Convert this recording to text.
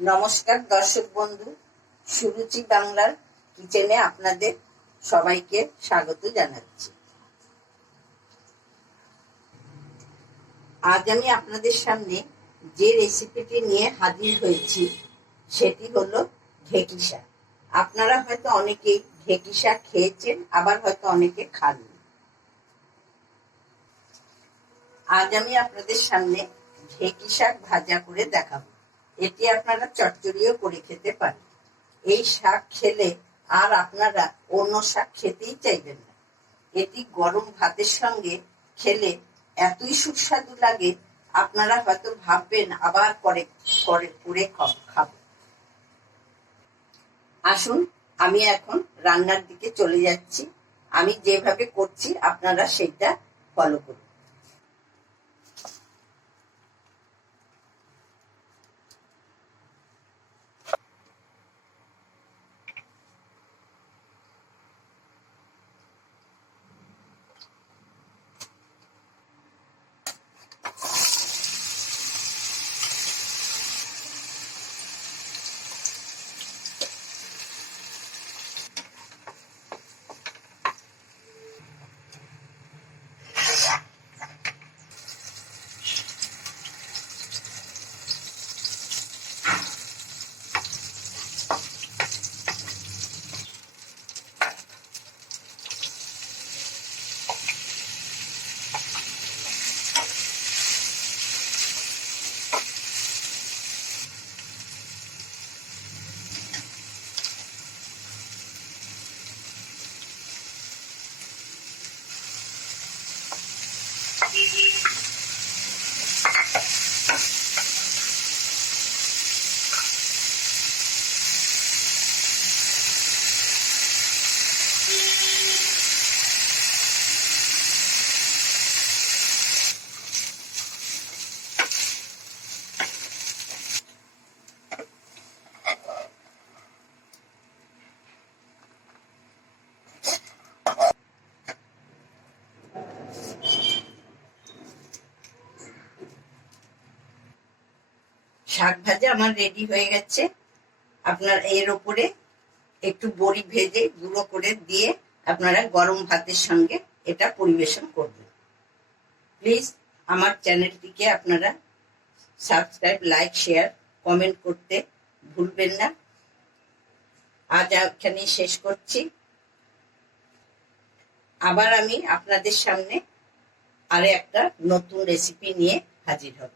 নমস্কার দর্শক বন্ধু, সুরুচি বাংলার কিচেনে আপনাদের সবাইকে স্বাগত জানাচ্ছি। আজ আমি আপনাদের সামনে যে রেসিপিটি নিয়ে হাজির হয়েছি সেটি হলো ঢেঁকি শাক। আপনারা হয়তো অনেকেই ঢেঁকি শাক খেয়েছেন, আবার হয়তো অনেকে খাননি। আজ আমি আপনাদের সামনে ঢেঁকি শাক ভাজা করে দেখাবো। এটি আপনারা চচ্চড়িও করে খেতে পারেন। এই শাক খেলে আর আপনারা অন্য শাক খেতেই চাইবেন না। এটি গরম ভাতের সঙ্গে খেলে এতই সুস্বাদু লাগে, আপনারা হয়তো ভাববেন আবার করে খাবো। আসুন, আমি এখন রান্নার দিকে চলে যাচ্ছি। আমি যেভাবে করছি আপনারা সেটা ফলো করুন। শাক ভাজা আমার রেডি হয়ে গেছে। আপনার এর উপরে একটু বড়ি ভেজে গুঁড়ো করে দিয়ে আপনারা গরম ভাতের সঙ্গে এটা পরিবেশন করবেন। প্লিজ আমার চ্যানেলটিকে আপনারা সাবস্ক্রাইব, লাইক, শেয়ার, কমেন্ট করতে ভুলবেন না। আজ এখানেই শেষ করছি। আবার আমি আপনাদের সামনে আরো একটা নতুন রেসিপি নিয়ে হাজির হব।